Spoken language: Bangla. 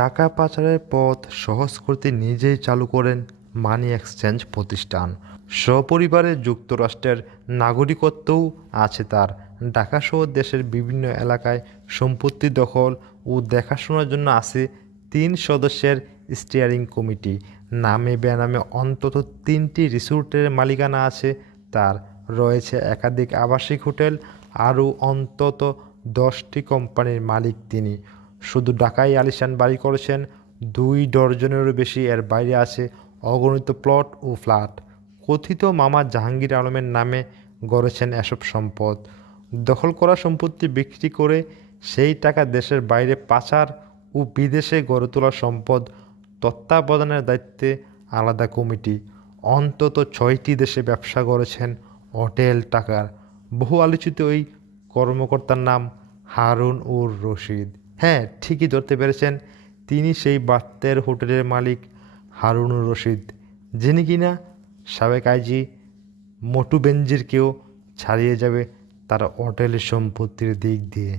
টাকা পাচারের পথ সহজ করতে নিজেই চালু করেন মানি এক্সচেঞ্জ প্রতিষ্ঠান। সপরিবারে যুক্তরাষ্ট্রের নাগরিকত্বও আছে তার। ঢাকাসহ দেশের বিভিন্ন এলাকায় সম্পত্তি দখল ও দেখাশোনার জন্য আছে 3 সদস্যের স্টিয়ারিং কমিটি। নামে বেনামে অন্তত 3টি রিসোর্টের মালিকানা আছে তার। রয়েছে একাধিক আবাসিক হোটেল, আরও অন্তত 10টি কোম্পানির মালিক তিনি। শুধু ঢাকায় আলিশান বাড়ি করেছেন 2 ডজনেরও বেশি, এর বাইরে আছে অগণিত প্লট ও ফ্ল্যাট। কথিত মামা জাহাঙ্গীর আলমের নামে গড়েছেন এসব সম্পদ। দখল করা সম্পত্তি বিক্রি করে সেই টাকা দেশের বাইরে পাচার ও বিদেশে গড়ে তোলা সম্পদ তত্ত্বাবধানের দায়িত্বে আলাদা কমিটি। অন্তত 6টি দেশে ব্যবসা গড়েছেন হোটেল টাকার। বহু আলোচিত ওই কর্মকর্তার নাম হারুন-উর-রশিদ। হ্যাঁ, ঠিকই ধরতে পেরেছেন, তিনি সেই বাত্তের হোটেলের মালিক হারুন-উর-রশিদ, যিনি কিনা সাবেক আইজি মটু বেনজিরকেও ছাড়িয়ে যাবে তার হোটেলের সম্পত্তির দিক দিয়ে।